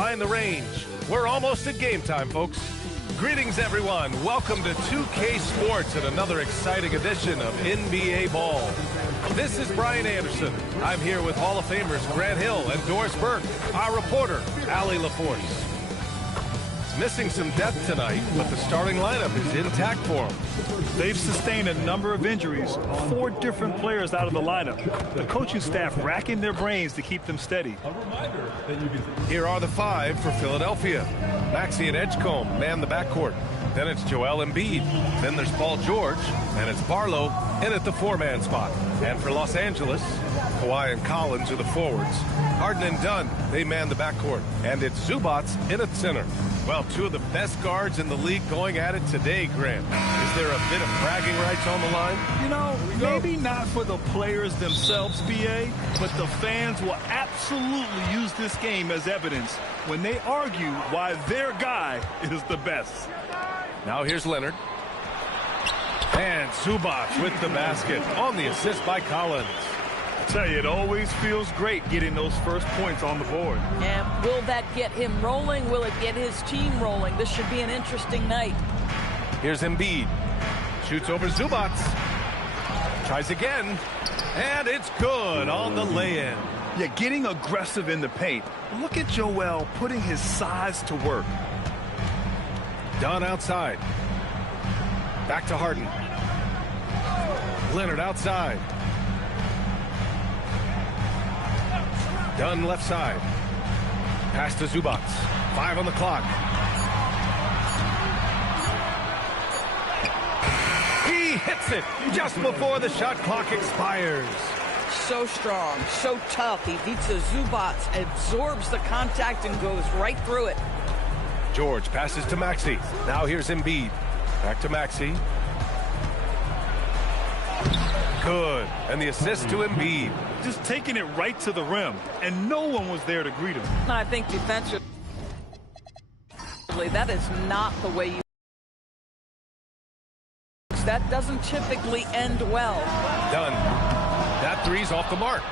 find the range. We're almost at game time, folks. Greetings, everyone. Welcome to 2K Sports and another exciting edition of NBA Ball. This is Brian Anderson. I'm here with Hall of Famers Grant Hill and Doris Burke, our reporter, Allie LaForce. Missing some depth tonight, but the starting lineup is intact for them. They've sustained a number of injuries, 4 different players out of the lineup. The coaching staff racking their brains to keep them steady. Here are the 5 for Philadelphia. Maxey and Edgecombe man the backcourt. Then it's Joel Embiid. Then there's Paul George. And it's Barlow in at the 4-man spot. And for Los Angeles, Kawhi and Collins are the forwards. Harden and Dunn, they man the backcourt. And it's Zubac in at center. Well, 2 of the best guards in the league going at it today, Grant. Is there a bit of bragging rights on the line? You know, maybe not for the players themselves, BA, but the fans will absolutely use this game as evidence when they argue why their guy is the best. Now here's Leonard. And Zubac with the basket on the assist by Collins. I tell you, it always feels great getting those first points on the board. And will that get him rolling? Will it get his team rolling? This should be an interesting night. Here's Embiid. Shoots over Zubac. Tries again. And it's good on the lay-in. Yeah, getting aggressive in the paint. Look at Joel putting his size to work. Dunn outside. Back to Harden. Leonard outside. Dunn left side. Pass to Zubac. 5 on the clock. He hits it just before the shot clock expires. So strong, so tough. He beats the Zubac, absorbs the contact, and goes right through it. George passes to Maxey. Now here's Embiid. Back to Maxey. Good. And the assist to Embiid. Just taking it right to the rim, and no one was there to greet him. I think defensively, that is not the way you... That doesn't typically end well. Done. That three's off the mark.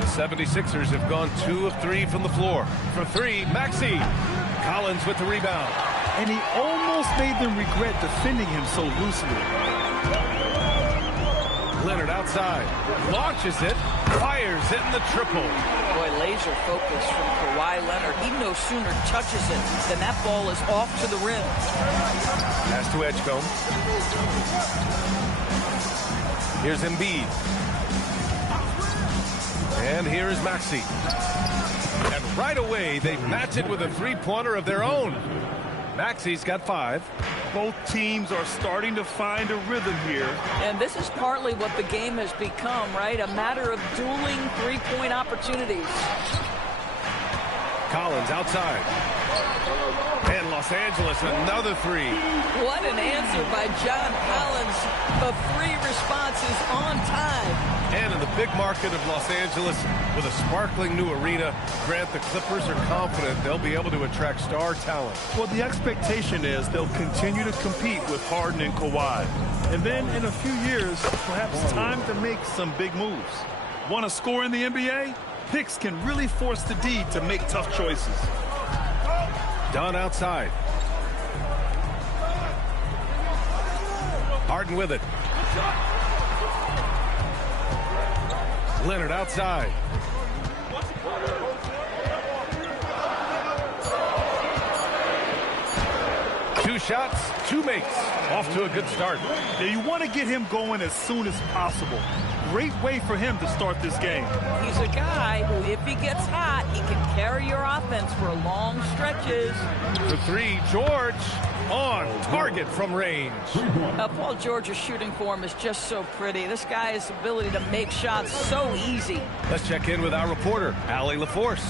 The 76ers have gone 2 of 3 from the floor. For 3, Maxey. Collins with the rebound. And he almost made them regret defending him so loosely. Leonard outside. Launches it. Fires it in the triple. Boy, laser focus from Kawhi Leonard. He no sooner touches it than that ball is off to the rim. Pass to Edgecombe. Here's Embiid. And here is Maxey. And right away, they match it with a 3-pointer of their own. Maxey's got 5. Both teams are starting to find a rhythm here. And this is partly what the game has become, right? A matter of dueling 3-point opportunities. Collins outside. And Los Angeles, another 3. What an answer by John Collins. The 3 responses on time. And in the big market of Los Angeles, with a sparkling new arena, Grant, the Clippers are confident they'll be able to attract star talent. Well, the expectation is they'll continue to compete with Harden and Kawhi. And then in a few years, perhaps time to make some big moves. Want to score in the NBA? Picks can really force the D to make tough choices. Dunn outside. Harden with it. Leonard outside. Two shots, 2 makes. Off to a good start. Now you want to get him going as soon as possible. Great way for him to start this game. He's a guy who, if he gets hot, he can carry your offense for long stretches. For 3, George on target from range. Paul George's shooting form is just so pretty. This guy's ability to make shots so easy. Let's check in with our reporter, Allie LaForce.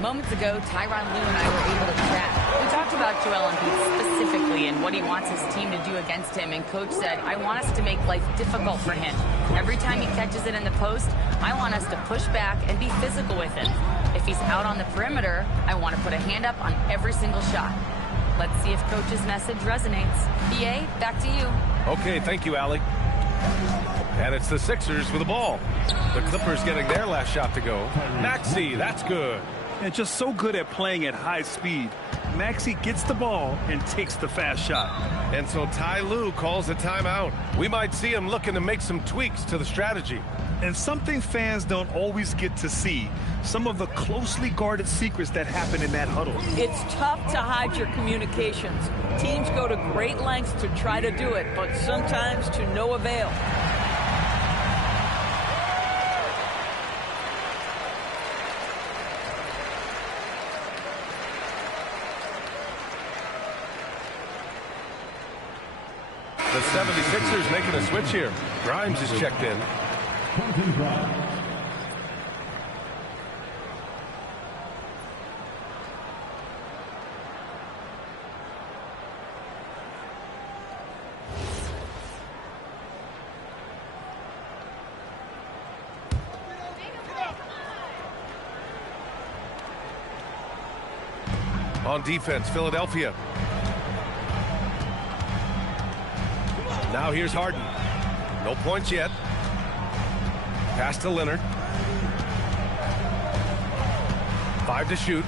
Moments ago, Tyronn Lue and I were able to chat. We talked about Joel Embiid specifically and what he wants his team to do against him. And Coach said, I want us to make life difficult for him. Every time he catches it in the post, I want us to push back and be physical with him. If he's out on the perimeter, I want to put a hand up on every single shot. Let's see if Coach's message resonates. BA, back to you. Okay, thank you, Allie. And it's the Sixers with the ball. The Clippers getting their last shot to go. Maxey, that's good. and just so good at playing at high speed. Maxey gets the ball and takes the fast shot. And so Ty Lue calls a timeout. We might see him looking to make some tweaks to the strategy. And something fans don't always get to see, some of the closely guarded secrets that happen in that huddle. It's tough to hide your communications. Teams go to great lengths to try to do it, but sometimes to no avail. The 76ers making a switch here. Grimes is checked in. On defense, Philadelphia. Now here's Harden. No points yet. Pass to Leonard. 5 to shoot.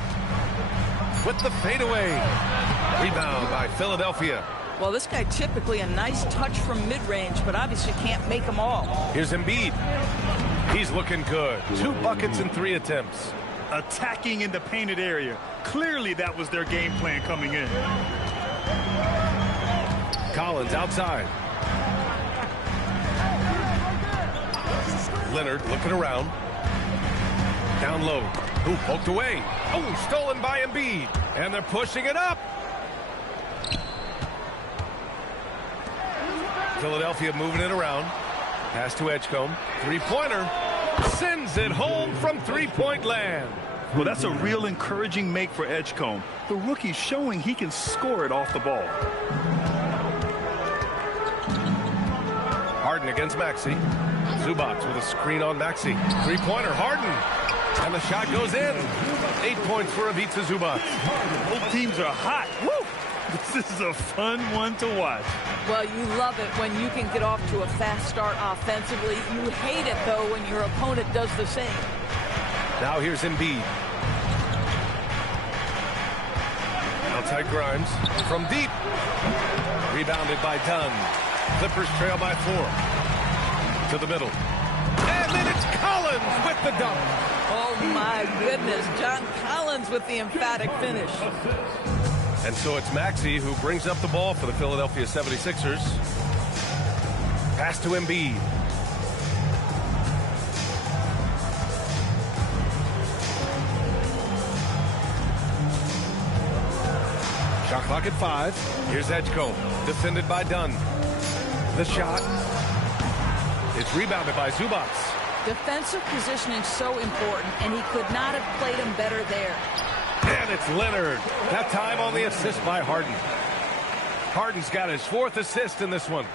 With the fadeaway. Rebound by Philadelphia. Well, this guy typically a nice touch from mid-range, but obviously can't make them all. Here's Embiid. He's looking good. 2 buckets in 3 attempts. Attacking in the painted area. Clearly that was their game plan coming in. Collins outside. Leonard looking around. Down low. Ooh, poked away. Oh, stolen by Embiid. And they're pushing it up. Philadelphia moving it around. Pass to Edgecombe. Three-pointer. Sends it home from three-point land. Well, that's a real encouraging make for Edgecombe. The rookie showing he can score it off the ball. Harden against Maxey. Zubac with a screen on Maxey. Three-pointer, Harden. And the shot goes in. 8 points for Ivica Zubac. Both teams are hot. Woo! This is a fun one to watch. Well, you love it when you can get off to a fast start offensively. You hate it, though, when your opponent does the same. Now here's Embiid. Outside Grimes. From deep. Rebounded by Dunn. Clippers trail by 4. To the middle. And then it's Collins with the dunk. Oh, my goodness. John Collins with the emphatic finish. And so it's Maxey who brings up the ball for the Philadelphia 76ers. Pass to Embiid. Shot clock at 5. Here's Edgecombe. Defended by Dunn. The shot. It's rebounded by Zubac. Defensive positioning so important, and he could not have played him better there. And it's Leonard. That time on the assist by Harden. Harden's got his 4th assist in this one.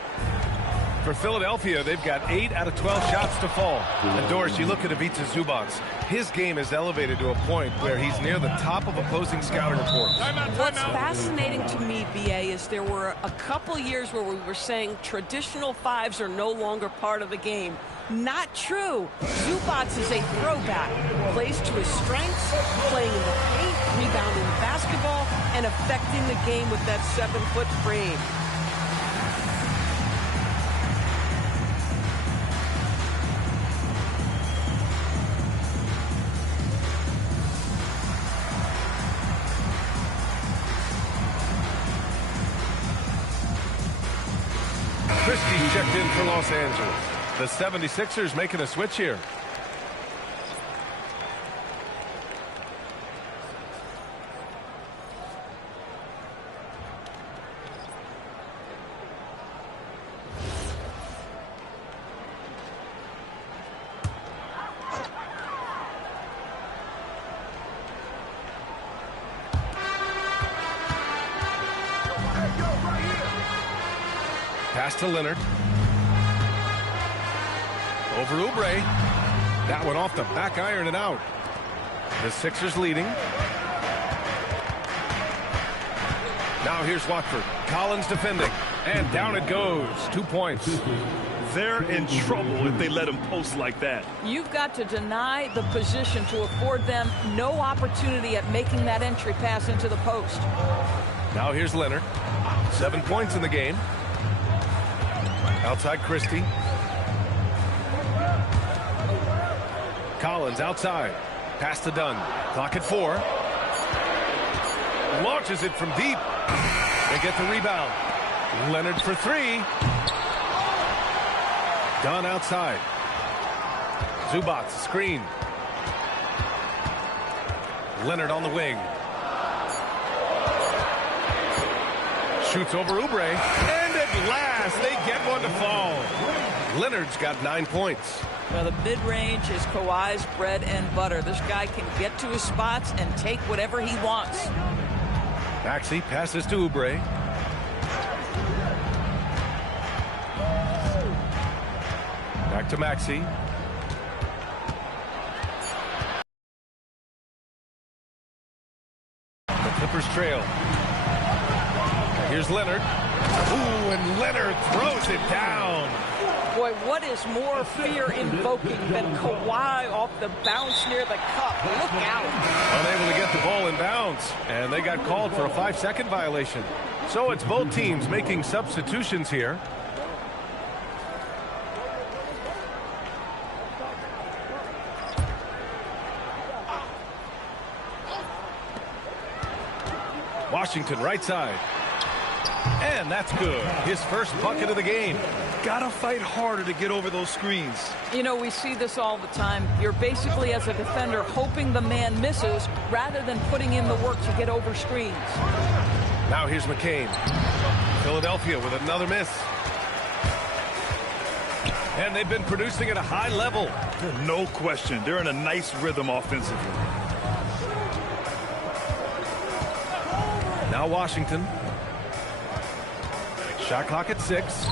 For Philadelphia, they've got 8 out of 12 shots to fall. And Doris, you look at Ivica Zubac. His game is elevated to a point where he's near the top of opposing scouting reports. What's fascinating to me, BA, is there were a couple years where we were saying traditional 5s are no longer part of the game. Not true. Zubac is a throwback. Plays to his strengths, playing in the paint, rebounding the basketball, and affecting the game with that 7-foot frame. Christie checked in for Los Angeles. The 76ers making a switch here. Pass to Leonard. Over Oubre. That one off the back iron and out. The Sixers leading. Now here's Watford. Collins defending. And down it goes. 2 points. They're in trouble if they let him post like that. You've got to deny the position to afford them no opportunity at making that entry pass into the post. Now here's Leonard. 7 points in the game. Outside Christie. Collins outside. Pass to Dunn. Clock at 4. Launches it from deep. They get the rebound. Leonard for 3. Dunn outside. Zubac screen. Leonard on the wing. Shoots over Oubre. And at last, they get one to fall. Leonard's got 9 points. Well, the mid-range is Kawhi's bread and butter. This guy can get to his spots and take whatever he wants. Maxey passes to Oubre. Back to Maxey. The Clippers trail. Here's Leonard. Ooh, and Leonard throws it down. Boy, what is more fear-invoking than Kawhi off the bounce near the cup? Look out. Unable to get the ball in bounds, and they got called for a 5-second violation. So it's both teams making substitutions here. Washington right side. And that's good. His first bucket of the game. Gotta fight harder to get over those screens. You know, we see this all the time. You're basically, as a defender, hoping the man misses rather than putting in the work to get over screens. Now here's McCain. Philadelphia with another miss. And they've been producing at a high level. No question. They're in a nice rhythm offensively. Now Washington. Shot clock at 6.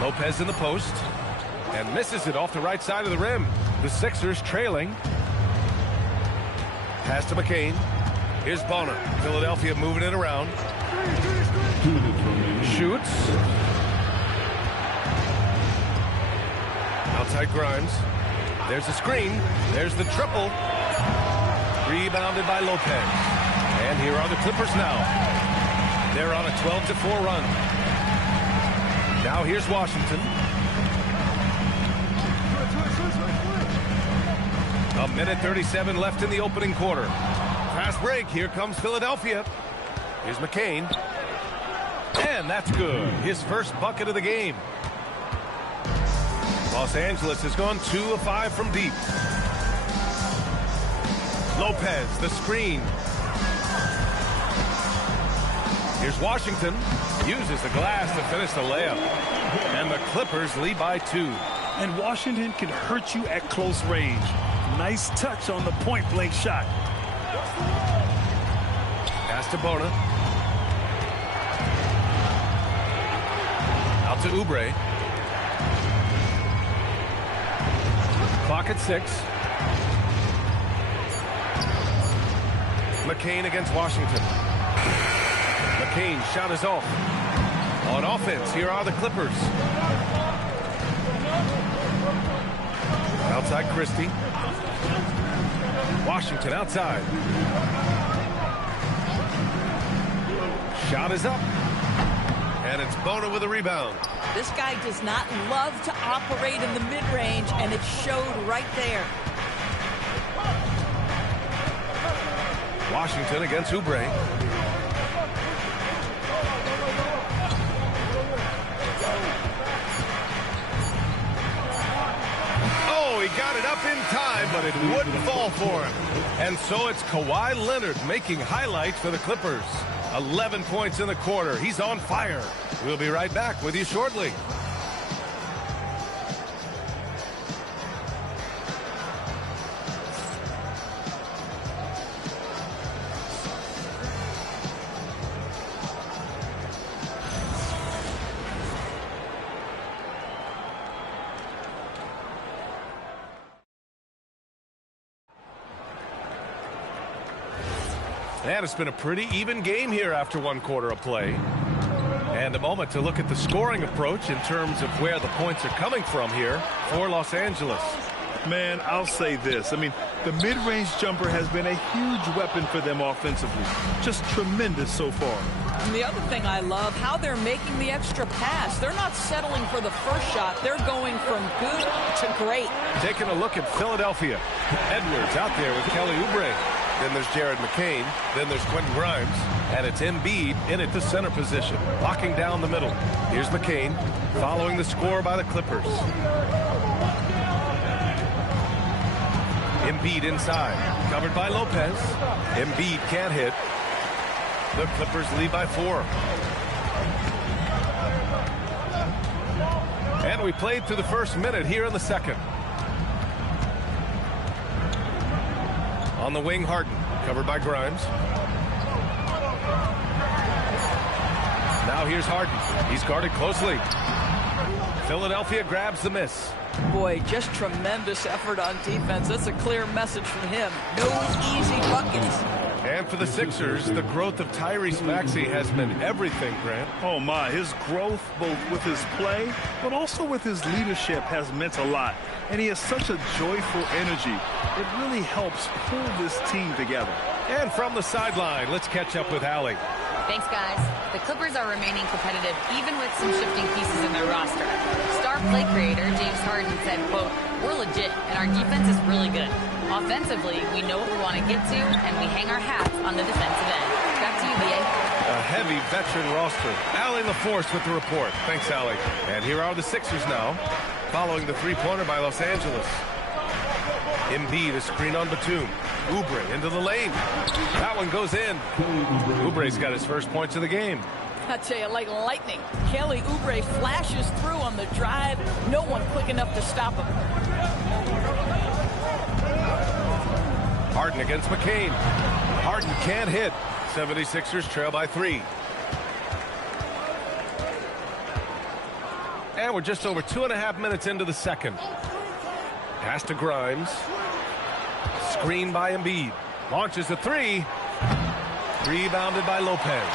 Lopez in the post. And misses it off the right side of the rim. The Sixers trailing. Pass to McCain. Here's Bonner. Philadelphia moving it around. Shoots. Outside Grimes. There's a screen. There's the triple. Rebounded by Lopez. And here are the Clippers now. They're on a 12-4 run. Now here's Washington. A minute 37 left in the opening quarter. Fast break. Here comes Philadelphia. Here's McCain. And that's good. His first bucket of the game. Los Angeles has gone 2 of 5 from deep. Lopez, the screen. Here's Washington. Uses the glass to finish the layup. And the Clippers lead by 2. And Washington can hurt you at close range. Nice touch on the point-blank shot. Pass to Bona. Out to Oubre. Clock at 6. McCain against Washington. McCain shot is off. On offense, here are the Clippers. Outside Christie. Washington outside. Shot is up. And it's Bona with a rebound. This guy does not love to operate in the mid-range, and it showed right there. Washington against Oubre. Oh, he got it up in time, but it wouldn't fall for him. And so it's Kawhi Leonard making highlights for the Clippers. 11 points in the quarter. He's on fire. We'll be right back with you shortly. And it's been a pretty even game here after 1 quarter of play. And a moment to look at the scoring approach in terms of where the points are coming from here for Los Angeles. Man, I'll say this. I mean, the mid-range jumper has been a huge weapon for them offensively. Just tremendous so far. And the other thing I love, how they're making the extra pass. They're not settling for the first shot. They're going from good to great. Taking a look at Philadelphia. Edwards out there with Kelly Oubre. Then there's Jared McCain. Then there's Quentin Grimes. And it's Embiid in at the center position, locking down the middle. Here's McCain following the score by the Clippers. Embiid inside, covered by Lopez. Embiid can't hit. The Clippers lead by 4. And we played through the first minute here in the second. On the wing, Harden, covered by Grimes. Now here's Harden. He's guarded closely. Philadelphia grabs the miss. Boy, just tremendous effort on defense. That's a clear message from him. No easy buckets. And for the Sixers, the growth of Tyrese Maxey has been everything, Grant. Oh, my. His growth, both with his play, but also with his leadership, has meant a lot. And he has such a joyful energy. It really helps pull this team together. And from the sideline, let's catch up with Allie. Thanks, guys. The Clippers are remaining competitive even with some shifting pieces in their roster. Star play creator James Harden said, quote, "We're legit and our defense is really good. Offensively, we know what we want to get to and we hang our hats on the defensive end." Back to you, BA. A heavy veteran roster. Allie LaForce with the report. Thanks, Allie. And here are the Sixers now, following the three-pointer by Los Angeles. Embiid, a screen on Batum. Oubre into the lane. That one goes in. Oubre's got his first points of the game. I tell you, like lightning. Kelly Oubre flashes through on the drive. No one quick enough to stop him. Harden against McCain. Harden can't hit. 76ers trail by 3. And we're just over 2.5 minutes into the second. Pass to Grimes. Screen by Embiid. Launches a 3. Rebounded by Lopez.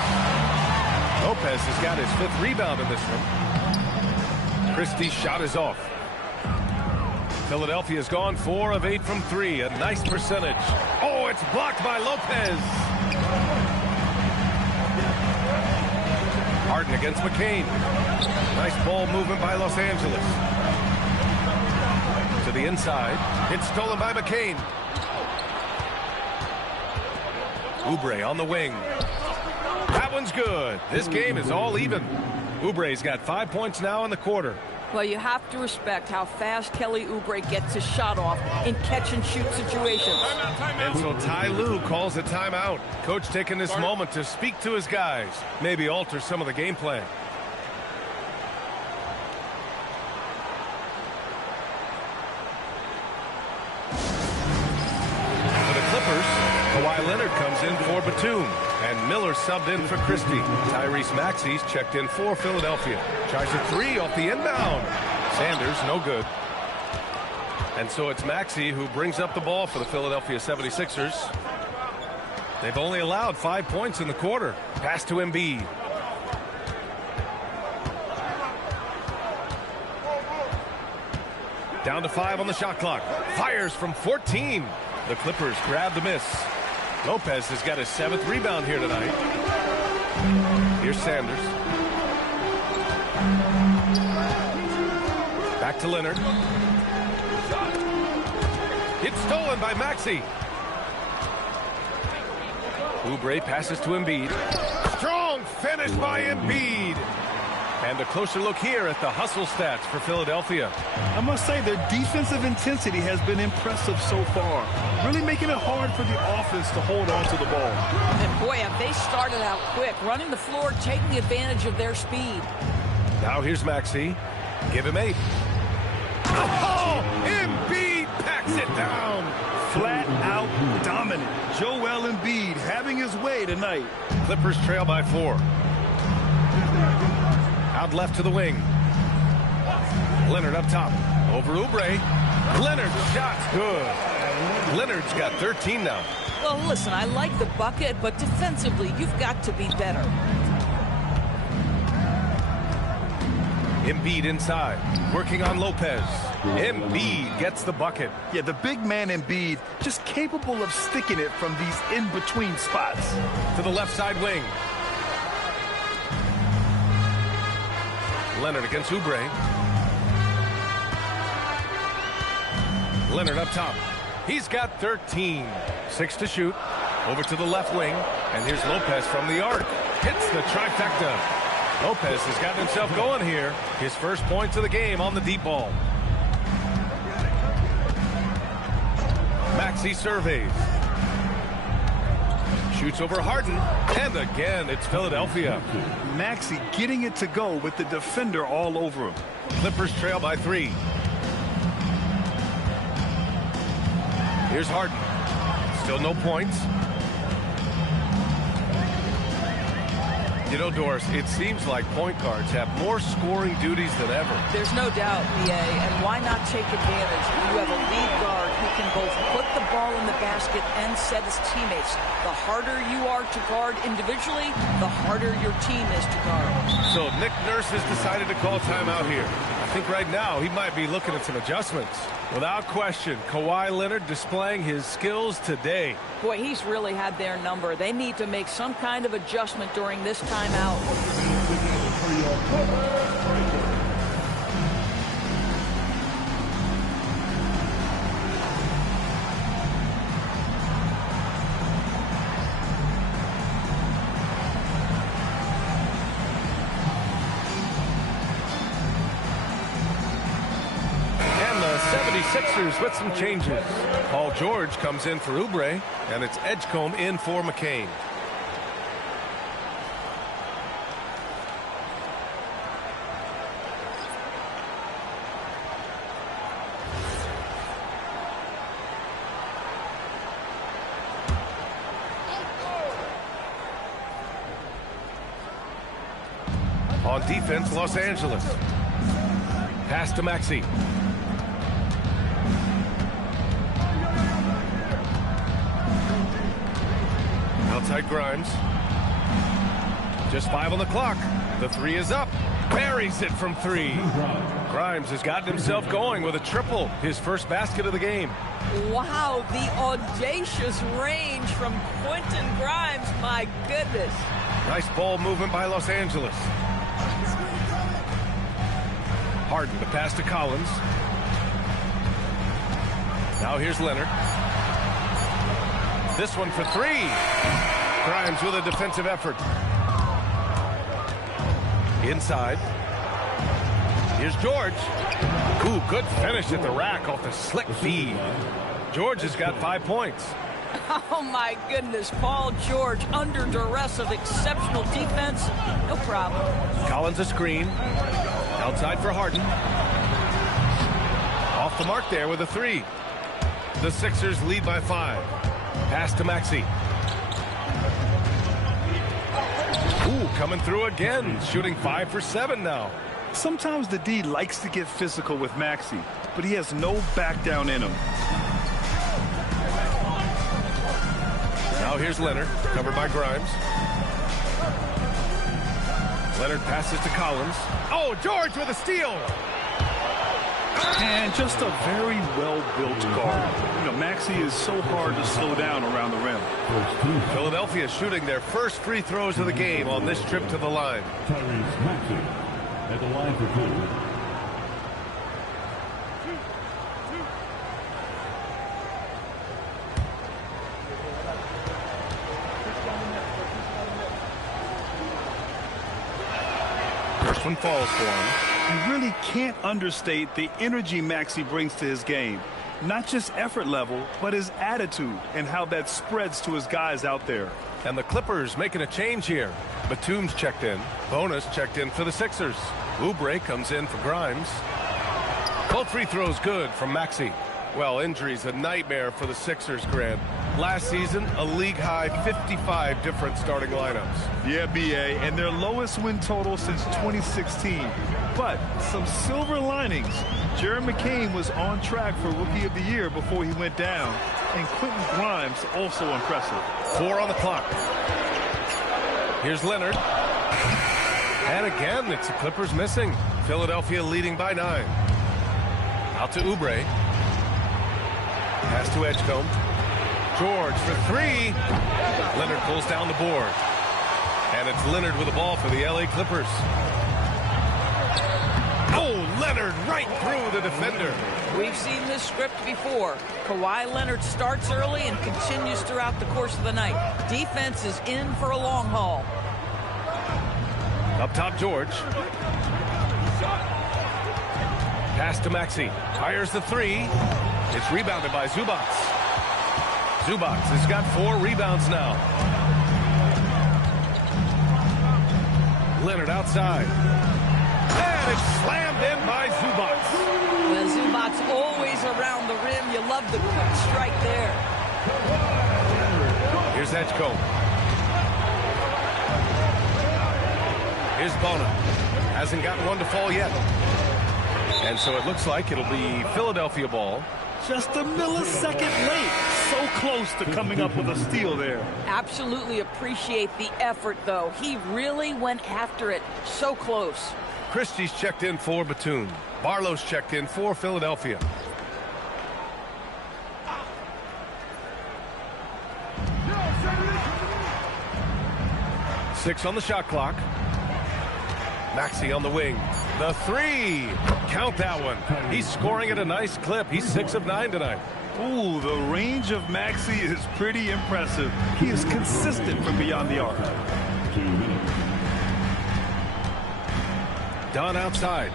Lopez has got his 5th rebound in this one. Christie's shot is off. Philadelphia's gone 4 of 8 from 3. A nice percentage. Oh, it's blocked by Lopez. Harden against McCain. Nice ball movement by Los Angeles. To the inside. It's stolen by McCain. Oubre on the wing. That one's good. This game is all even. Oubre's got 5 points now in the quarter. Well, you have to respect how fast Kelly Oubre gets his shot off in catch-and-shoot situations. And so Ty Lue calls a timeout. Coach taking this moment to speak to his guys, maybe alter some of the game plan. For the Clippers, Kawhi Leonard comes in for Batum. And Miller subbed in for Christie. Tyrese Maxey's checked in for Philadelphia. Tries a 3 off the inbound. Sanders, no good. And so it's Maxey who brings up the ball for the Philadelphia 76ers. They've only allowed 5 points in the quarter. Pass to Embiid. Down to 5 on the shot clock. Fires from 14. The Clippers grab the miss. Lopez has got his 7th rebound here tonight. Here's Sanders. Back to Leonard. It's stolen by Maxey. Oubre passes to Embiid. Strong finish by Embiid. And a closer look here at the hustle stats for Philadelphia. I must say their defensive intensity has been impressive so far. Really making it hard for the offense to hold on to the ball. And boy, have they started out quick, running the floor, taking advantage of their speed. Now here's Maxey. Give him 8. Oh, Embiid packs it down. Flat out dominant. Joel Embiid having his way tonight. Clippers trail by 4. Out left to the wing. Leonard up top. Over Oubre. Leonard's shot's good. Leonard's got 13 now. Well, listen, I like the bucket, but defensively, you've got to be better. Embiid inside, working on Lopez. Embiid gets the bucket. Yeah, the big man Embiid just capable of sticking it from these in-between spots. To the left side wing. Leonard against Oubre. Leonard up top. He's got 13. 6 to shoot. Over to the left wing. And here's Lopez from the arc. Hits the trifecta. Lopez has gotten himself going here. His first points of the game on the deep ball. Maxey surveys. Shoots over Harden. And again, it's Philadelphia. Maxey getting it to go with the defender all over him. Clippers trail by 3. Here's Harden. Still no points. You know, Doris, it seems like point guards have more scoring duties than ever. There's no doubt, BA, and why not take advantage? You have a lead guard who can both put the ball in the basket and set his teammates. The harder you are to guard individually, the harder your team is to guard. So Nick Nurse has decided to call timeout here. I think right now he might be looking at some adjustments. Without question, Kawhi Leonard displaying his skills today. Boy, he's really had their number. They need to make some kind of adjustment during this timeout. Sixers with some changes. Paul George comes in for Oubre, and it's Edgecombe in for McCain. On defense, Los Angeles. Pass to Maxey. Outside Grimes. Just 5 on the clock. The 3 is up. Buries it from 3. Grimes has gotten himself going with a triple. His first basket of the game. Wow, the audacious range from Quentin Grimes. My goodness. Nice ball movement by Los Angeles. Harden, the pass to Collins. Now here's Leonard. This one for 3. Grimes with a defensive effort. Inside. Here's George. Ooh, good finish at the rack off the slick feed. George has got 5 points. Oh, my goodness. Paul George under duress of exceptional defense. No problem. Collins a screen. Outside for Harden. Off the mark there with a 3. The Sixers lead by 5. Pass to Maxey. Ooh, coming through again. Shooting 5 for 7 now. Sometimes the D likes to get physical with Maxey, but he has no back down in him. Now here's Leonard, covered by Grimes. Leonard passes to Collins. Oh, George with a steal. And just a very well-built guard. You know, Maxey is so hard to slow down around the rim. Philadelphia shooting their first free throws of the game on this trip to the line. Tyrese Maxey at the line for 2. First one falls for him. You really can't understate the energy Maxey brings to his game. Not just effort level, but his attitude and how that spreads to his guys out there. And the Clippers making a change here. Batum's checked in. Bonus checked in for the Sixers. Oubre comes in for Grimes. Both free throws good from Maxey. Well, injuries a nightmare for the Sixers, Grant. Last season, a league-high 55 different starting lineups. Yeah, BA, and their lowest win total since 2016. But some silver linings. Jared McCain was on track for Rookie of the Year before he went down. And Quentin Grimes also impressive. 4 on the clock. Here's Leonard. And again, it's the Clippers missing. Philadelphia leading by 9. Out to Oubre. Pass to Edgecombe. George for 3. Leonard pulls down the board. And it's Leonard with the ball for the LA Clippers. Oh, Leonard right through the defender. We've seen this script before. Kawhi Leonard starts early and continues throughout the course of the night. Defense is in for a long haul. Up top, George. Pass to Maxey. Fires the 3. It's rebounded by Zubac. Zubac has got 4 rebounds now. Leonard outside. And it's slammed in by Zubac. Well, Zubac's always around the rim. You love the quick strike there. Here's Edgecombe. Here's Bona. Hasn't gotten one to fall yet. And so it looks like it'll be Philadelphia ball. Just a millisecond late. So close to coming up with a steal there. Absolutely appreciate the effort, though. He really went after it. So close. Christie's checked in for Batum. Barlow's checked in for Philadelphia. Six on the shot clock. Maxey on the wing. The 3. Count that one. He's scoring at a nice clip. He's 6 of 9 tonight. Ooh, the range of Maxey is pretty impressive. He is consistent from beyond the arc. Dunn outside.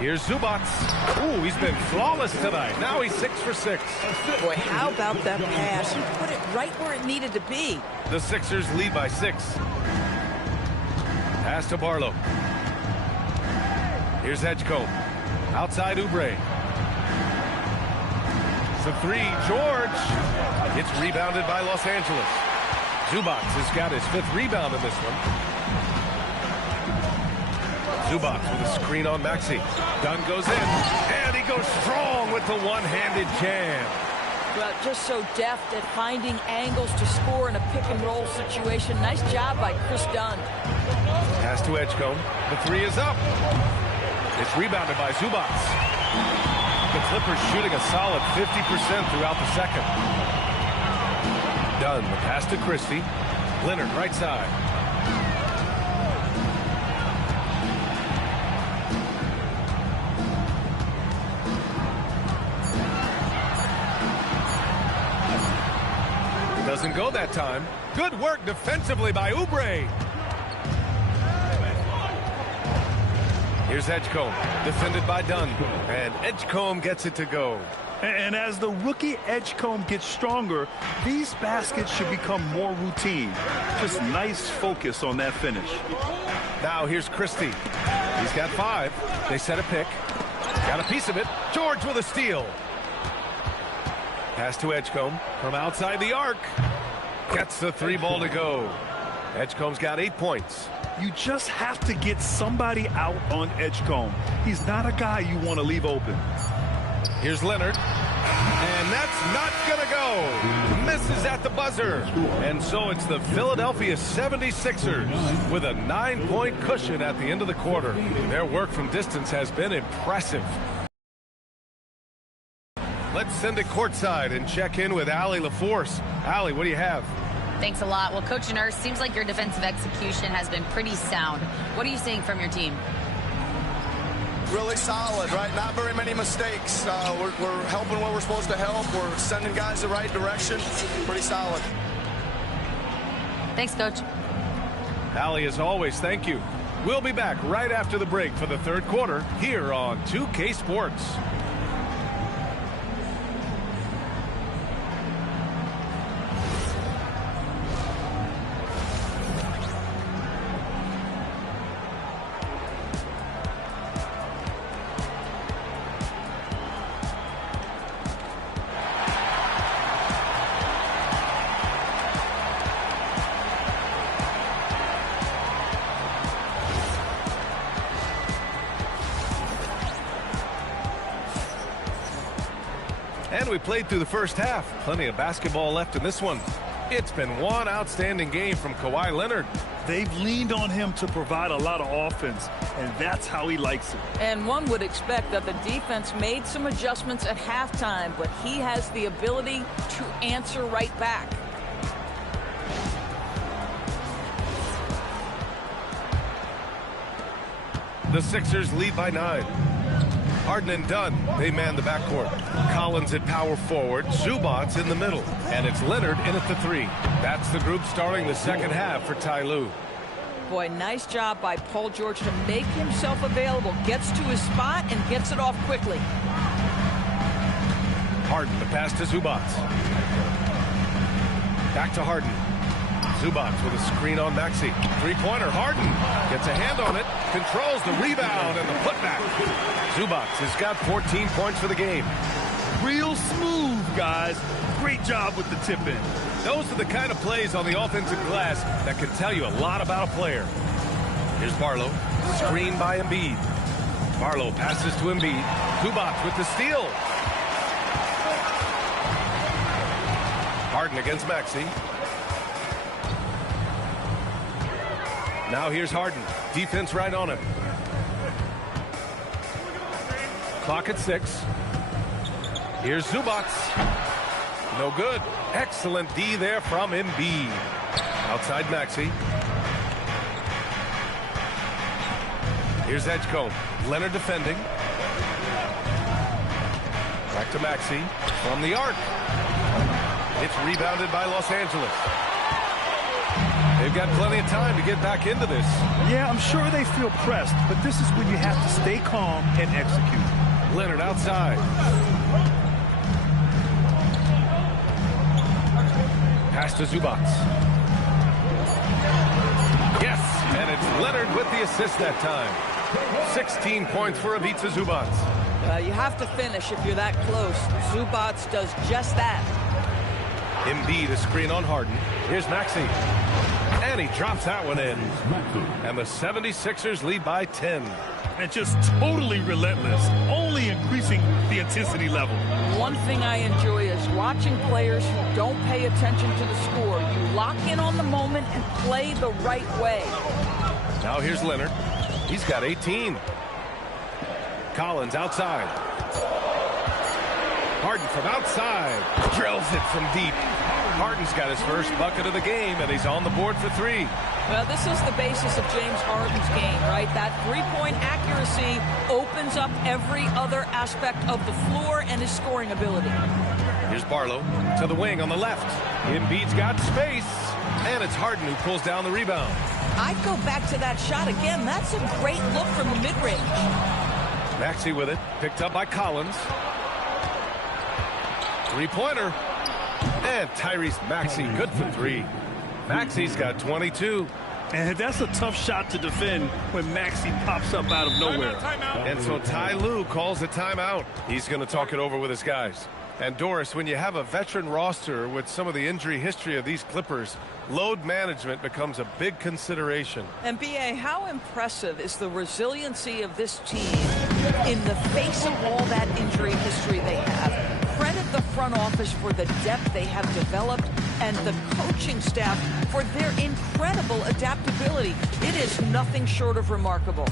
Here's Zubac. Ooh, he's been flawless tonight. Now he's 6 for 6. Boy, how about that pass? He put it right where it needed to be. The Sixers lead by 6. Pass to Barlow. Here's Edgecombe. Outside Oubre. It's a 3. George. It's rebounded by Los Angeles. Zubac has got his 5th rebound in this one. Zubac with a screen on Maxey. Dunn goes in. And he goes strong with the one-handed jam. Well, just so deft at finding angles to score in a pick-and-roll situation. Nice job by Chris Dunn. Pass to Edgecombe. The 3 is up. It's rebounded by Zubac. The Clippers shooting a solid 50% throughout the second. Dunn, the pass to Christie. Leonard, right side. Doesn't go that time. Good work defensively by Oubre. Here's Edgecombe, defended by Dunn. And Edgecombe gets it to go. And as the rookie Edgecombe gets stronger, these baskets should become more routine. Just nice focus on that finish. Now here's Christie. He's got 5. They set a pick. Got a piece of it. George with a steal. Pass to Edgecombe from outside the arc. Gets the 3 ball to go. Edgecombe's got 8 points. You just have to get somebody out on Edgecombe. He's not a guy you want to leave open. Here's Leonard. And that's not going to go. Misses at the buzzer. And so it's the Philadelphia 76ers with a 9-point cushion at the end of the quarter. Their work from distance has been impressive. Let's send it courtside and check in with Allie LaForce. Allie, what do you have? Thanks a lot. Well, Coach Nurse, seems like your defensive execution has been pretty sound. What are you seeing from your team? Really solid, right? Not very many mistakes. We're helping where we're supposed to help. We're sending guys the right direction. Pretty solid. Thanks, Coach. Allie, as always, thank you. We'll be back right after the break for the third quarter here on 2K Sports. And we played through the first half. Plenty of basketball left in this one. It's been one outstanding game from Kawhi Leonard. They've leaned on him to provide a lot of offense, and that's how he likes it. And one would expect that the defense made some adjustments at halftime, but he has the ability to answer right back. The Sixers lead by 9. Harden and Dunn, they man the backcourt. Collins at power forward, Zubats in the middle, and it's Leonard in at the 3. That's the group starting the second half for Ty Lue. Boy, nice job by Paul George to make himself available. Gets to his spot and gets it off quickly. Harden, the pass to Zubats. Back to Harden. Zubats with a screen on Maxey. Three-pointer, Harden gets a hand on it, controls the rebound and the putback. Zubats has got 14 points for the game. Real smooth, guys. Great job with the tip-in. Those are the kind of plays on the offensive glass that can tell you a lot about a player. Here's Barlow, screen by Embiid. Barlow passes to Embiid. Zubats with the steal. Harden against Maxey. Now here's Harden. Defense right on him. Clock at 6. Here's Zubats. No good. Excellent D there from Embiid. Outside Maxey. Here's Edgecombe. Leonard defending. Back to Maxey. From the arc. It's rebounded by Los Angeles. They've got plenty of time to get back into this. Yeah, I'm sure they feel pressed, but this is when you have to stay calm and execute. Leonard outside. Pass to Zubats. Yes, and it's Leonard with the assist that time. 16 points for Ivica Zubats. You have to finish if you're that close. Zubats does just that. Embiid a screen on Harden. Here's Maxey. And he drops that one in. And the 76ers lead by 10. And just totally relentless, only increasing the intensity level. One thing I enjoy is watching players who don't pay attention to the score. You lock in on the moment and play the right way. Now here's Leonard. He's got 18. Collins outside. Harden from outside. Drills it from deep. Harden's got his first bucket of the game, and he's on the board for 3. Well, this is the basis of James Harden's game, right? That three-point accuracy opens up every other aspect of the floor and his scoring ability. Here's Barlow to the wing on the left. Embiid's got space, and it's Harden who pulls down the rebound. I'd go back to that shot again. That's a great look from the mid-range. Maxey with it, picked up by Collins. Three-pointer. And Tyrese Maxey, good for 3. Maxey's got 22. And that's a tough shot to defend when Maxey pops up out of nowhere. And so Ty Lue calls a timeout. He's going to talk it over with his guys. And Doris, when you have a veteran roster with some of the injury history of these Clippers, load management becomes a big consideration. And B.A., how impressive is the resiliency of this team in the face of all that injury history they have? Credit the front office for the depth they have developed and the coaching staff for their incredible adaptability. It is nothing short of remarkable.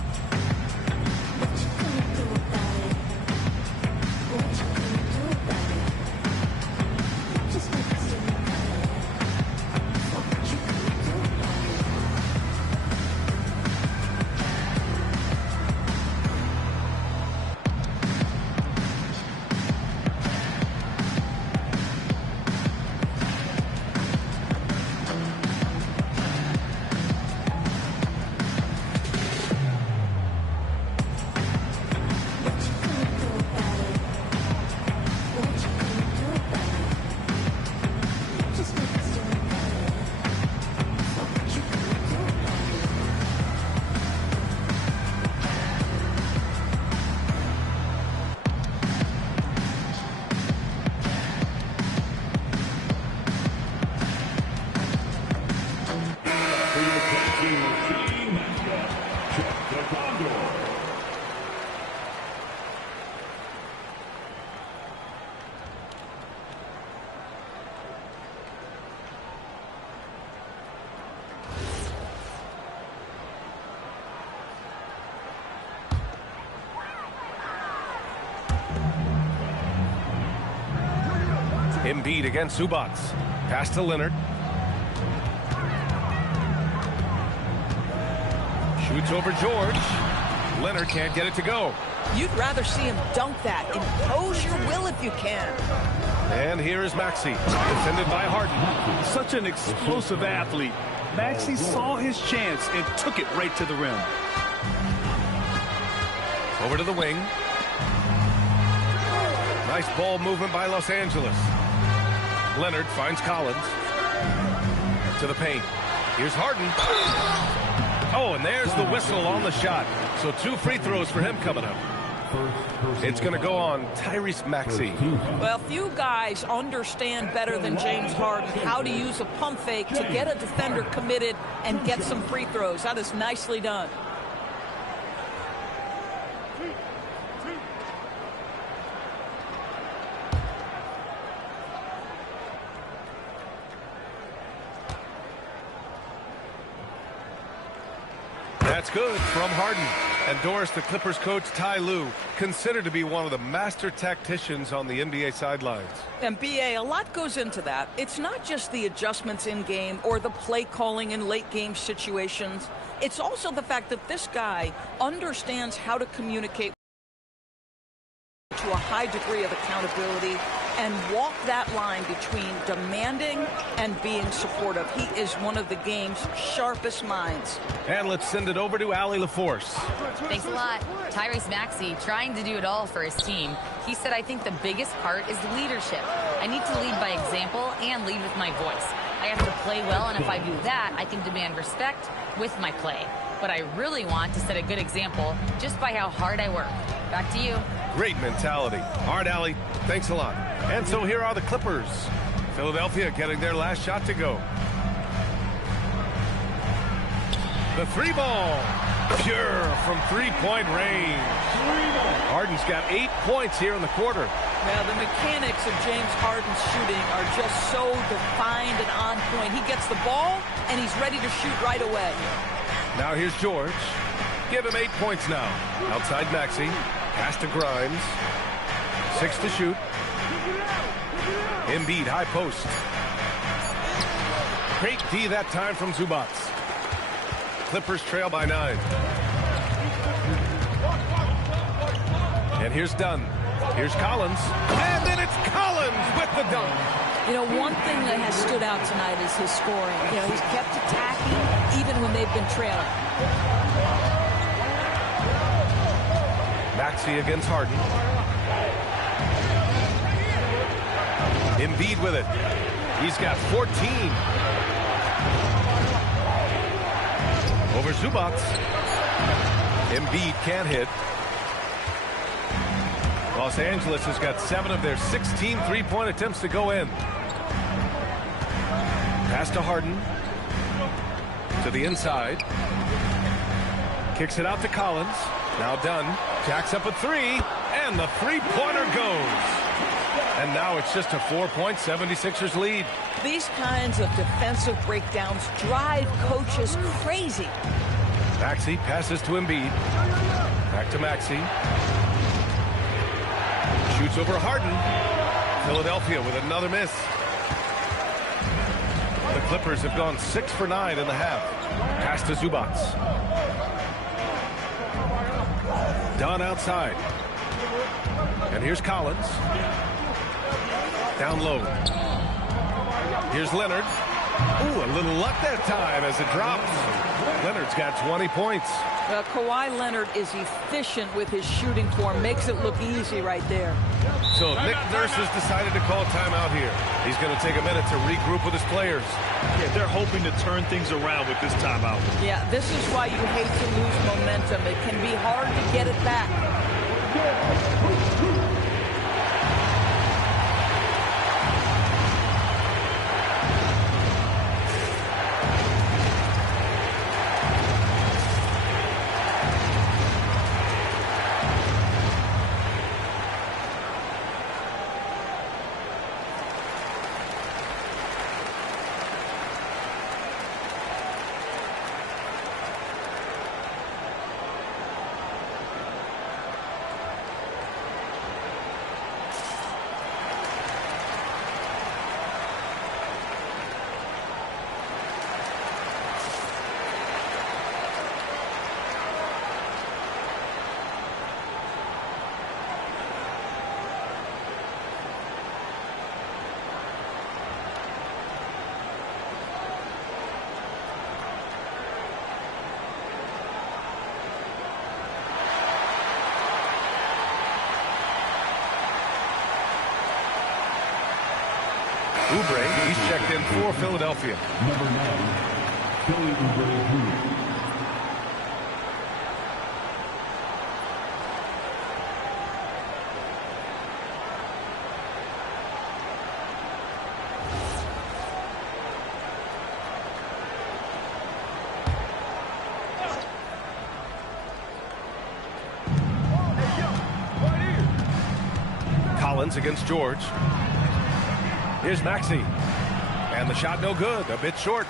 Embiid against Zubats. Pass to Leonard. Shoots over George. Leonard can't get it to go. You'd rather see him dunk that. Impose your will if you can. And here is Maxey, defended by Harden. Such an explosive athlete. Maxey saw his chance and took it right to the rim. Over to the wing. Nice ball movement by Los Angeles. Leonard finds Collins. To the paint. Here's Harden. Oh, and there's the whistle on the shot. So 2 free throws for him coming up. It's going to go on Tyrese Maxey. Well, few guys understand better than James Harden how to use a pump fake to get a defender committed and get some free throws. That is nicely done. That's good from Harden. And Doris, the Clippers coach Ty Lue, considered to be one of the master tacticians on the NBA sidelines. And BA, a lot goes into that. It's not just the adjustments in game or the play calling in late game situations. It's also the fact that this guy understands how to communicate to a high degree of accountability and walk that line between demanding and being supportive. He is one of the game's sharpest minds. And let's send it over to Allie LaForce. Thanks a lot. Tyrese Maxey trying to do it all for his team. He said, I think the biggest part is leadership. I need to lead by example and lead with my voice. I have to play well, and if I do that, I can demand respect with my play. But I really want to set a good example just by how hard I work. Back to you. Great mentality. All right, Allie, thanks a lot. And so here are the Clippers. Philadelphia getting their last shot to go. The 3-ball. Pure from 3-point range. Harden's got 8 points here in the quarter. Now, the mechanics of James Harden's shooting are just so defined and on point. He gets the ball, and he's ready to shoot right away. Now here's George. Give him 8 points now. Outside Maxey. Pass to Grimes. 6 to shoot. Embiid, high post. Great D that time from Zubats. Clippers trail by 9. And here's Dunn. Here's Collins. And then it's Collins with the dunk. You know, one thing that has stood out tonight is his scoring. You know, he's kept attacking even when they've been trailing. Maxey against Harden. Embiid with it. He's got 14. Over Zubats. Embiid can't hit. Los Angeles has got 7 of their 16 3-point attempts to go in. Pass to Harden. To the inside. Kicks it out to Collins. Now Dunn. Jacks up a 3. And the 3-pointer goes. And now it's just a 4-point 76ers lead. These kinds of defensive breakdowns drive coaches crazy. Maxey passes to Embiid. Back to Maxey. Shoots over Harden. Philadelphia with another miss. The Clippers have gone 6 for 9 in the half. Pass to Zubats. Dunn outside. And here's Collins. Down low. Here's Leonard. Ooh, a little luck that time as it drops. Leonard's got 20 points. Kawhi Leonard is efficient with his shooting form. Makes it look easy right there. So Nick Nurse has decided to call timeout here. He's going to take a minute to regroup with his players. Yeah, they're hoping to turn things around with this timeout. Yeah, this is why you hate to lose momentum. It can be hard to get it back. Oubre, he's checked in for Philadelphia. Number 9, Kelly Oubre. Collins against George. Here's Maxey. And the shot no good, a bit short.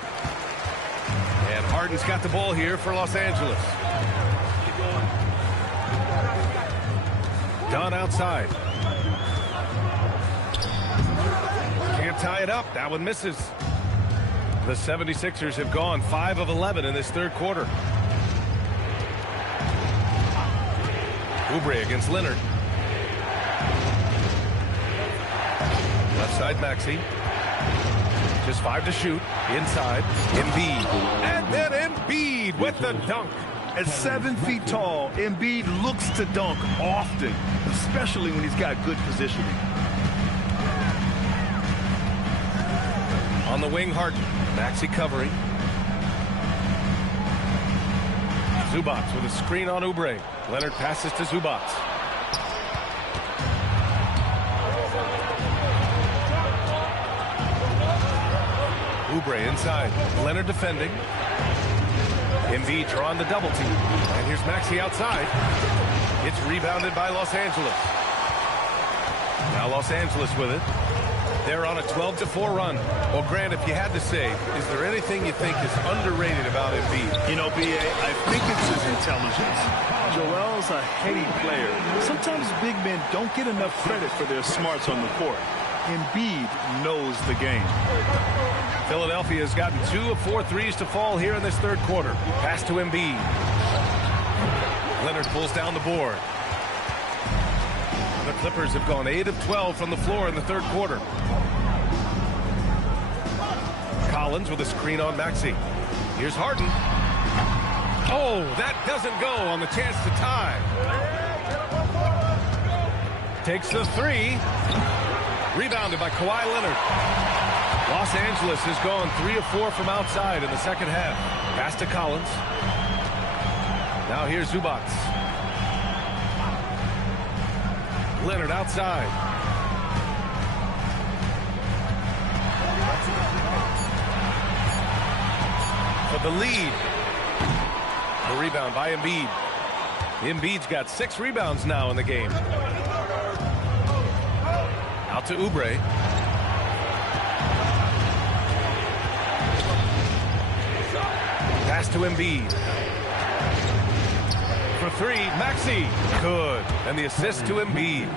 And Harden's got the ball here for Los Angeles. Dunn outside. Can't tie it up. That one misses. The 76ers have gone 5 of 11 in this third quarter. Oubre against Leonard. Left side Maxey. Just 5 to shoot. Inside. Embiid. And then Embiid with the dunk. At 7 feet tall, Embiid looks to dunk often, especially when he's got good positioning. On the wing, Harden. Maxey covering. Zubac with a screen on Oubre. Leonard passes to Zubac. Oubre inside. Leonard defending. Embiid drawing the double team. And here's Maxey outside. It's rebounded by Los Angeles. Now Los Angeles with it. They're on a 12-4 run. Well, Grant, if you had to say, is there anything you think is underrated about Embiid? You know, B.A., I think it's his intelligence. Joel's a heady player. Sometimes big men don't get enough credit for their smarts on the court. Embiid knows the game. Philadelphia has gotten 2 of 4 threes to fall here in this third quarter. Pass to Embiid. Leonard pulls down the board. The Clippers have gone 8 of 12 from the floor in the third quarter. Collins with a screen on Maxey. Here's Harden. Oh, that doesn't go on the chance to tie. Takes the 3. Rebounded by Kawhi Leonard. Los Angeles has gone 3 of 4 from outside in the second half. Pass to Collins. Now here's Zubac. Leonard outside. For the lead. The rebound by Embiid. Embiid's got 6 rebounds now in the game. Out to Oubre. Pass to Embiid. For 3, Maxey. Good. And the assist to Embiid.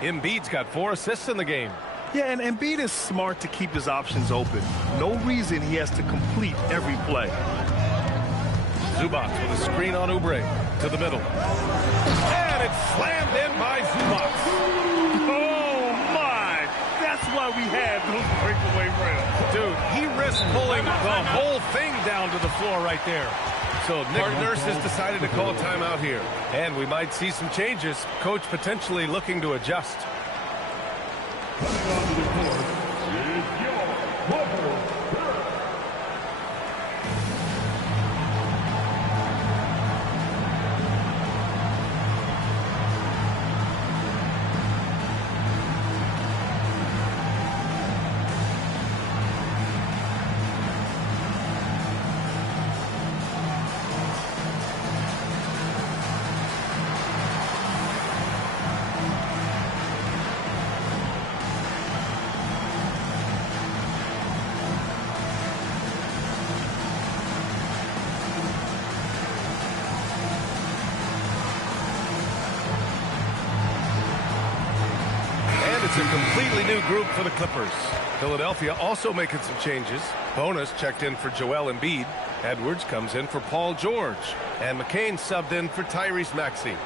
Embiid's got 4 assists in the game. Yeah, and Embiid is smart to keep his options open. No reason he has to complete every play. Zubac with a screen on Oubre. To the middle. And it's slammed in by Zubac. Oh, my. That's why we had those breakaway rims. Dude, he risked pulling the whole thing down to the floor right there. So Nick Nurse has decided to call timeout here. And we might see some changes. Coach potentially looking to adjust. Coming onto the court is your Bubble. It's a completely new group for the Clippers. Philadelphia also making some changes. Bonus checked in for Joel Embiid. Edwards comes in for Paul George. And McCain subbed in for Tyrese Maxey.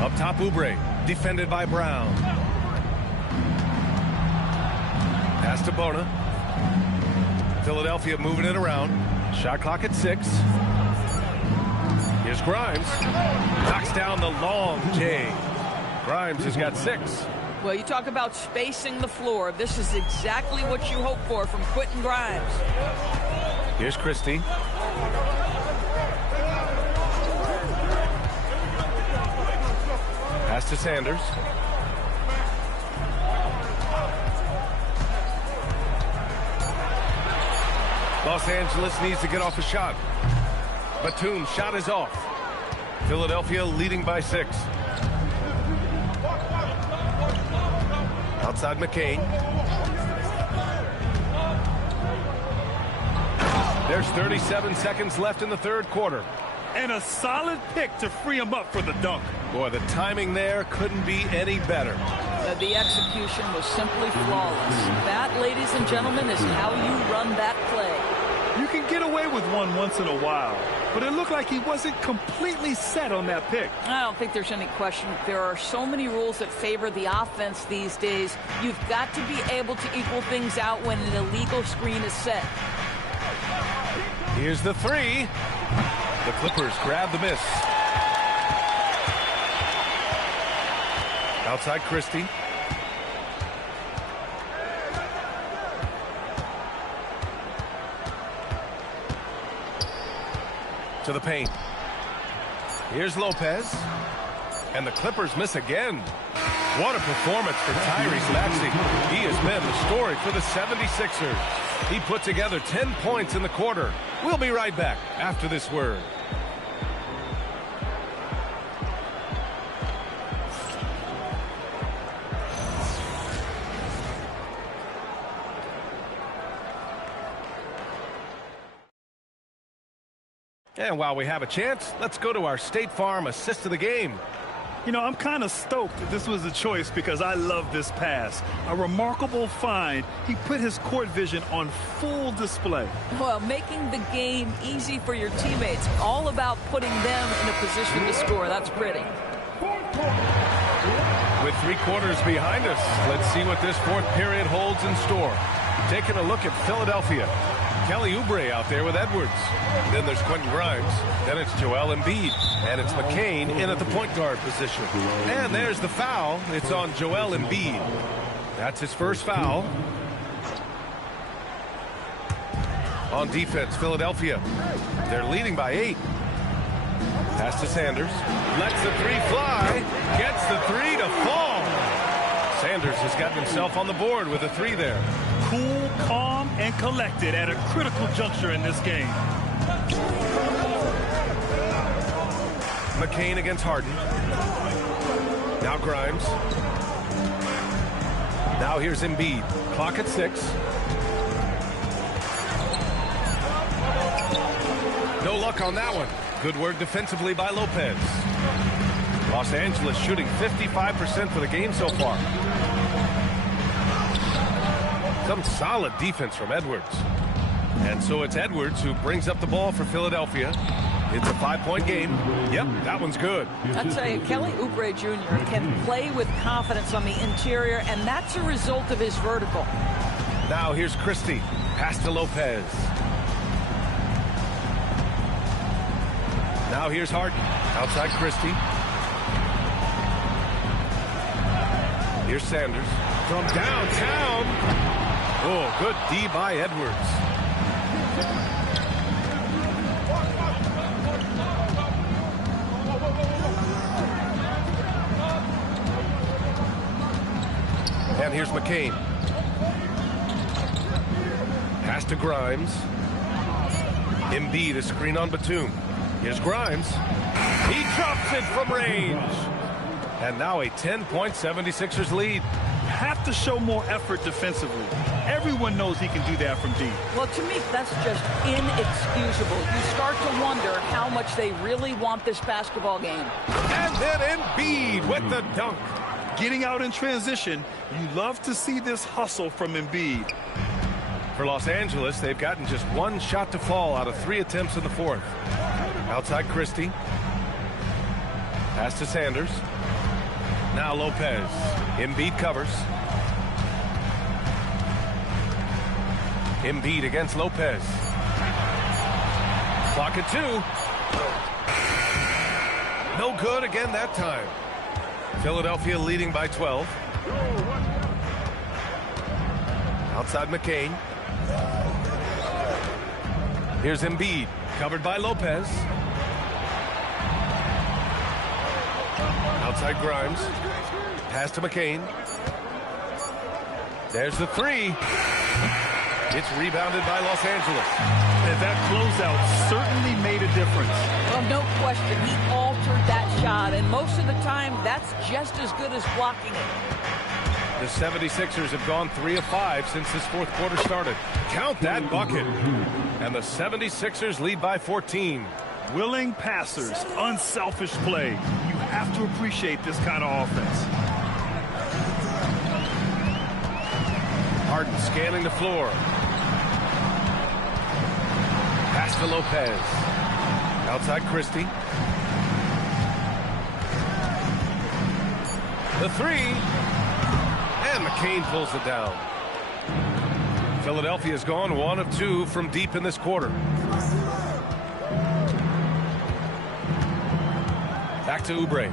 Up top, Oubre. Defended by Brown. Pass to Bona. Philadelphia moving it around. Shot clock at 6. Here's Grimes. Knocks down the long J. Grimes has got 6. Well, you talk about spacing the floor. This is exactly what you hope for from Quentin Grimes. Here's Christie. Pass to Sanders. Los Angeles needs to get off a shot. Batum's shot is off. Philadelphia leading by 6. Outside McCain. There's 37 seconds left in the third quarter. And a solid pick to free him up for the dunk. Boy, the timing there couldn't be any better. The execution was simply flawless. That, ladies and gentlemen, is how you run that play. You can get away with one once in a while, but it looked like he wasn't completely set on that pick. I don't think there's any question. There are so many rules that favor the offense these days. You've got to be able to equal things out when an illegal screen is set. Here's the 3. The Clippers grab the miss. Outside Christie. To the paint. Here's Lopez. And the Clippers miss again. What a performance for Tyrese Maxey. He has been the story for the 76ers. He put together 10 points in the quarter. We'll be right back after this word. And while we have a chance, let's go to our State Farm assist of the game. You know, I'm kind of stoked that this was a choice because I love this pass. A remarkable find. He put his court vision on full display. Well, making the game easy for your teammates. All about putting them in a position to score. That's pretty. With 3 quarters behind us, let's see what this fourth period holds in store. Taking a look at Philadelphia. Kelly Oubre out there with Edwards. Then there's Quentin Grimes. Then it's Joel Embiid. And it's McCain in at the point guard position. And there's the foul. It's on Joel Embiid. That's his first foul. On defense, Philadelphia. They're leading by 8. Pass to Sanders. Lets the 3 fly. Gets the 3 to fall. Sanders has gotten himself on the board with a 3 there. Cool, calm, and collected at a critical juncture in this game. McCain against Harden. Now Grimes. Now here's Embiid. Clock at 6. No luck on that one. Good work defensively by Lopez. Los Angeles shooting 55% for the game so far. Some solid defense from Edwards. And so it's Edwards who brings up the ball for Philadelphia. It's a 5-point game. Yep, that one's good. I'd say Kelly Oubre Jr. can play with confidence on the interior, and that's a result of his vertical. Now here's Christie. Pass to Lopez. Now here's Harden. Outside Christie. Here's Sanders. From downtown. Oh, good D by Edwards. And here's McCain. Pass to Grimes. Embiid, a screen on Batum. Here's Grimes. He drops it from range. And now a 10-point 76ers lead. Have to show more effort defensively. Everyone knows he can do that from deep. Well, to me, that's just inexcusable. You start to wonder how much they really want this basketball game. And then Embiid with the dunk. Getting out in transition, you love to see this hustle from Embiid. For Los Angeles, they've gotten just 1 shot to fall out of 3 attempts in the fourth. Outside Christie. Pass to Sanders. Now Lopez. Embiid covers. Embiid against Lopez. Clock at 2. No good again that time. Philadelphia leading by 12. Outside McCain. Here's Embiid, covered by Lopez. Outside Grimes. Pass to McCain. There's the 3. It's rebounded by Los Angeles. And that closeout certainly made a difference. Well, no question. He altered that shot, and most of the time, that's just as good as blocking it. The 76ers have gone 3 of 5 since this fourth quarter started. Count that bucket. And the 76ers lead by 14. Willing passers, unselfish play. You have to appreciate this kind of offense. Harden scanning the floor. Pass to Lopez. Outside Christie. The 3. And McCain pulls it down. Philadelphia's gone 1 of 2 from deep in this quarter. Back to Oubre.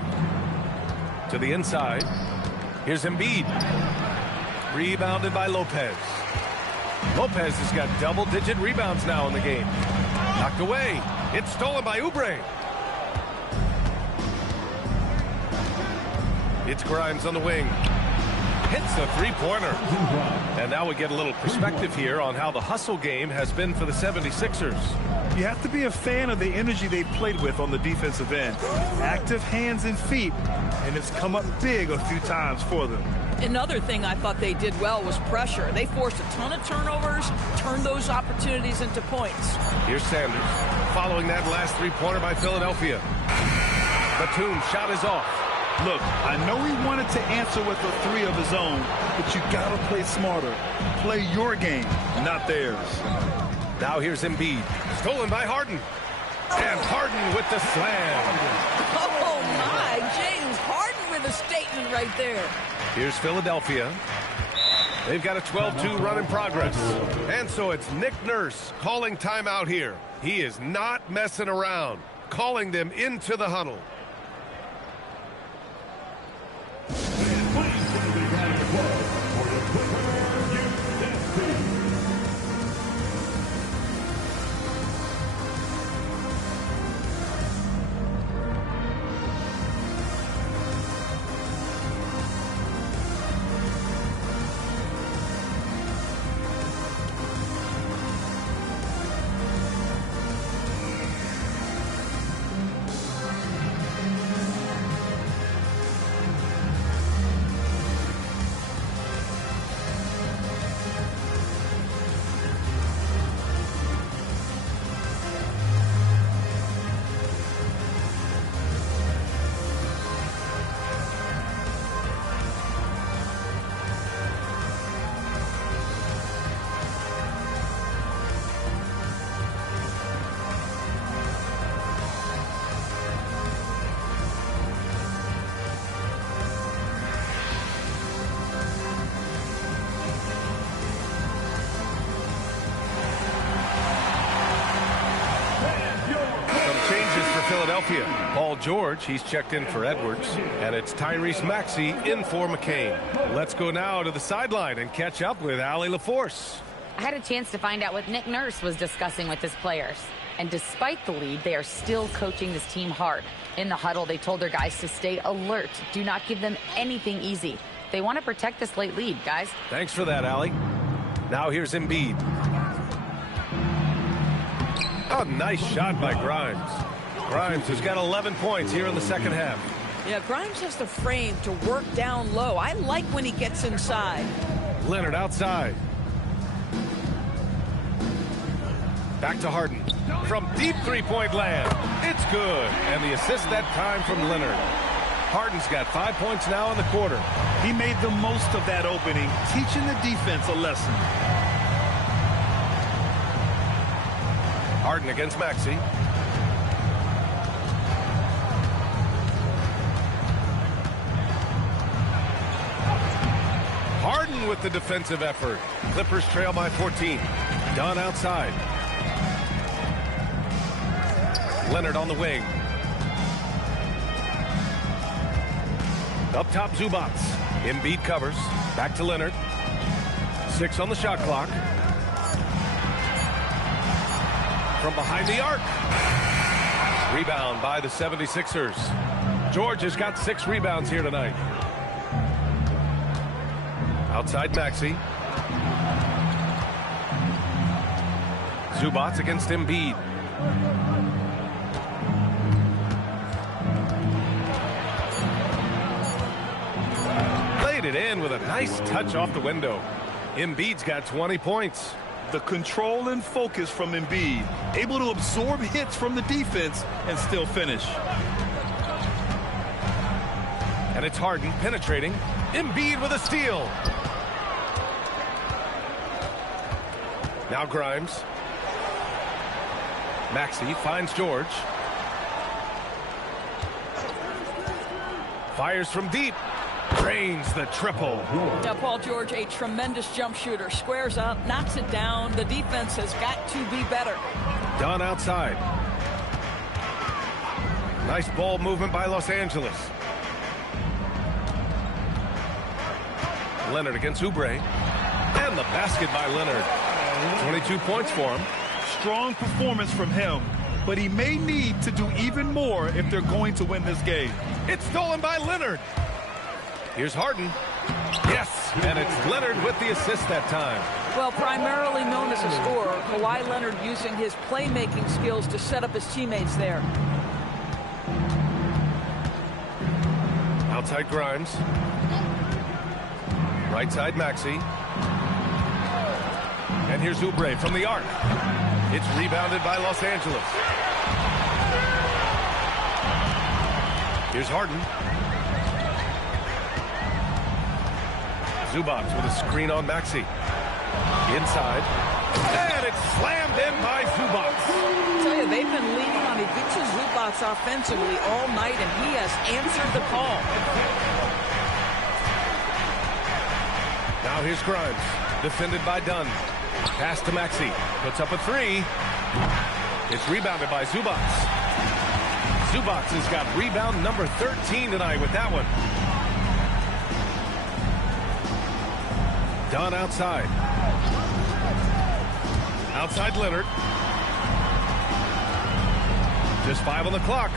To the inside. Here's Embiid. Rebounded by Lopez. Lopez has got double-digit rebounds now in the game. Knocked away. It's stolen by Oubre. It's Grimes on the wing. Hits a three-pointer. And now we get a little perspective here on how the hustle game has been for the 76ers. You have to be a fan of the energy they played with on the defensive end. Active hands and feet, and it's come up big a few times for them. Another thing I thought they did well was pressure. They forced a ton of turnovers, turned those opportunities into points. Here's Sanders. Following that last three-pointer by Philadelphia. Batum shot is off. Look, I know he wanted to answer with a 3 of his own, but you gotta play smarter. Play your game, not theirs. Now here's Embiid. Stolen by Harden. And Harden with the slam. Oh, my. James Harden with a statement right there. Here's Philadelphia. They've got a 12-2 run in progress. And so it's Nick Nurse calling timeout here. He is not messing around, calling them into the huddle. Philadelphia. Paul George, he's checked in for Edwards. And it's Tyrese Maxey in for McCain. Let's go now to the sideline and catch up with Allie LaForce. I had a chance to find out what Nick Nurse was discussing with his players. And despite the lead, they are still coaching this team hard. In the huddle, they told their guys to stay alert. Do not give them anything easy. They want to protect this late lead, guys. Thanks for that, Allie. Now here's Embiid. A nice shot by Grimes. Grimes has got 11 points here in the second half. Yeah, Grimes has the frame to work down low. I like when he gets inside. Leonard outside. Back to Harden. From deep three-point land. It's good. And the assist that time from Leonard. Harden's got 5 points now in the quarter. He made the most of that opening, teaching the defense a lesson. Harden against Maxey. Harden with the defensive effort. Clippers trail by 14. Dunn outside. Leonard on the wing. Up top, Zubac. Embiid covers. Back to Leonard. 6 on the shot clock. From behind the arc. Rebound by the 76ers. George has got 6 rebounds here tonight. Outside Maxey. Zubac against Embiid. Played it in with a nice touch off the window. Embiid's got 20 points. The control and focus from Embiid, able to absorb hits from the defense and still finish. And it's Harden penetrating. Embiid with a steal. Now Grimes. Maxey finds George. Fires from deep. Drains the triple. Now, Paul George, a tremendous jump shooter. Squares up, knocks it down. The defense has got to be better. Dunn outside. Nice ball movement by Los Angeles. Leonard against Oubre. And the basket by Leonard. 22 points for him. Strong performance from him, but he may need to do even more if they're going to win this game. It's stolen by Leonard. Here's Harden. Yes, and it's Leonard with the assist that time. Well, primarily known as a scorer, Kawhi Leonard using his playmaking skills to set up his teammates there. Outside Grimes. Right side Maxey. And here's Oubre from the arc. It's rebounded by Los Angeles. Here's Harden. Zubac with a screen on Maxey. Inside. And it's slammed in by Zubac. I tell you, they've been leaning on Ivica Zubac offensively all night, and he has answered the call. Now here's Grimes. Defended by Dunn. Pass to Maxey. Puts up a 3. It's rebounded by Zubac. Zubac has got rebound number 13 tonight with that one. Dunn outside. Outside Leonard. Just 5 on the clock.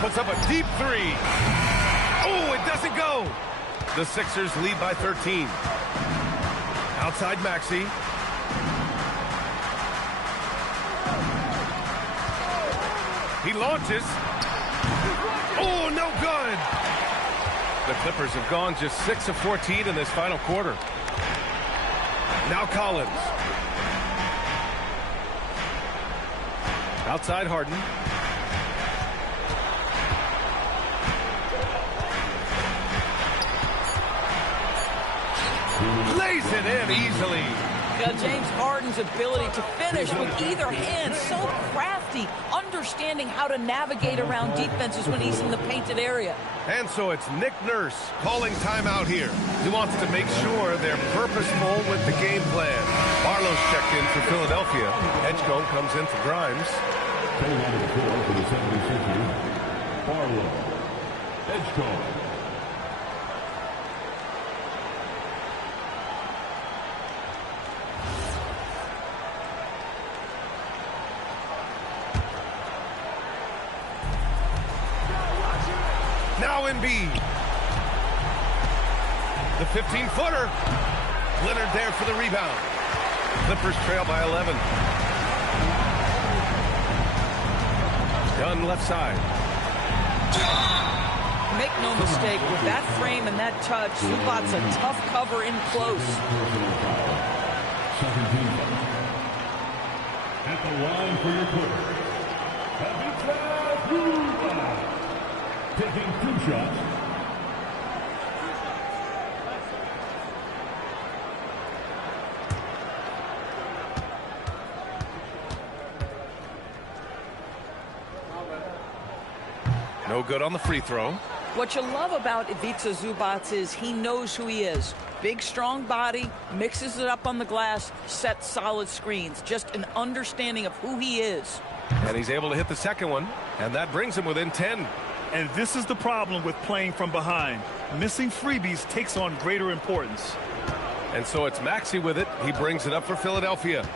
Puts up a deep 3. Oh, it doesn't go. The Sixers lead by 13. Outside Maxey. He launches. Oh, no good. The Clippers have gone just 6 of 14 in this final quarter. Now Collins. Outside Harden. Lays it in easily. James Harden's ability to finish with either hand, so crafty, understanding how to navigate around defenses when he's in the painted area. And so it's Nick Nurse calling timeout here. He wants to make sure they're purposeful with the game plan. Barlow's checked in for Philadelphia. Edgecombe comes in for Grimes. Coming onto the floor for the 76ers, Barlow. Edgecombe. Now Embiid. The 15-footer. Leonard there for the rebound. Clippers trail by 11. Dunn left side. Make no mistake, with that frame and that touch, Zubac's a tough cover in close. 17. At the line for your Clippers, taking 2 shots. No good on the free throw. What you love about Ivica Zubac is he knows who he is. Big, strong body, mixes it up on the glass, sets solid screens. Just an understanding of who he is. And he's able to hit the second one, and that brings him within 10. And this is the problem with playing from behind. Missing freebies takes on greater importance. And so it's Maxey with it. He brings it up for Philadelphia.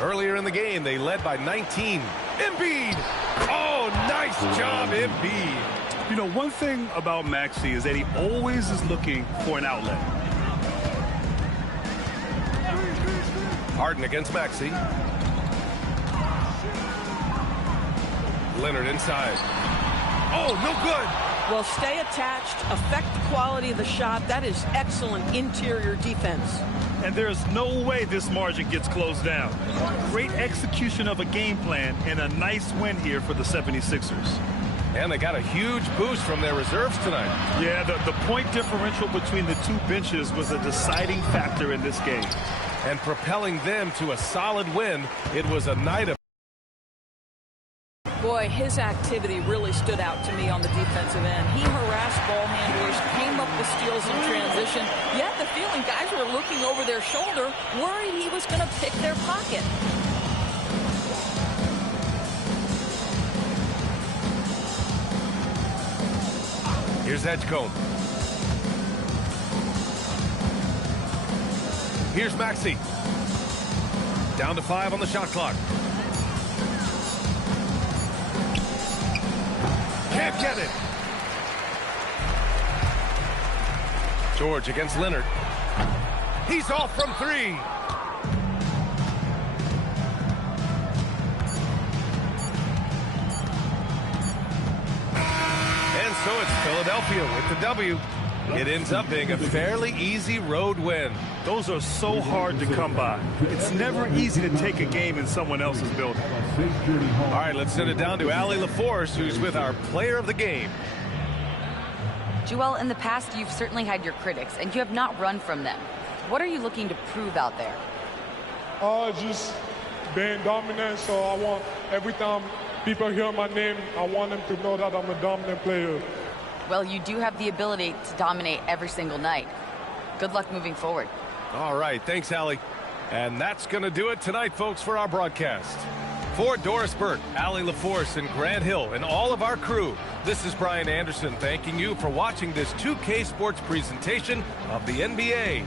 Earlier in the game, they led by 19. Embiid! Oh, nice job, Embiid. You know, one thing about Maxey is that he always is looking for an outlet. Harden against Maxey. Leonard inside. Oh, no good. Well, stay attached, affect the quality of the shot. That is excellent interior defense. And there's no way this margin gets closed down. Great execution of a game plan and a nice win here for the 76ers. And they got a huge boost from their reserves tonight. Yeah, the point differential between the two benches was a deciding factor in this game. And propelling them to a solid win, it was a night of... Boy, his activity really stood out to me on the defensive end. He harassed ball handlers, came up with steals in transition. You had the feeling guys were looking over their shoulder, worried he was going to pick their pocket. Here's Edgecombe. Here's Maxey. Down to 5 on the shot clock. Can't get it. George against Leonard. He's off from 3. And so it's Philadelphia with the W. It ends up being a fairly easy road win. Those are so hard to come by. It's never easy to take a game in someone else's building. All right, let's send it down to Allie LaForce, who's with our player of the game. Joel, in the past, you've certainly had your critics, and you have not run from them. What are you looking to prove out there? Just being dominant, so I want every time people hear my name, I want them to know that I'm a dominant player. Well, you do have the ability to dominate every single night. Good luck moving forward. All right, thanks, Allie. And that's going to do it tonight, folks, for our broadcast. For Doris Burke, Allie LaForce, and Grant Hill, and all of our crew, this is Brian Anderson thanking you for watching this 2K Sports presentation of the NBA.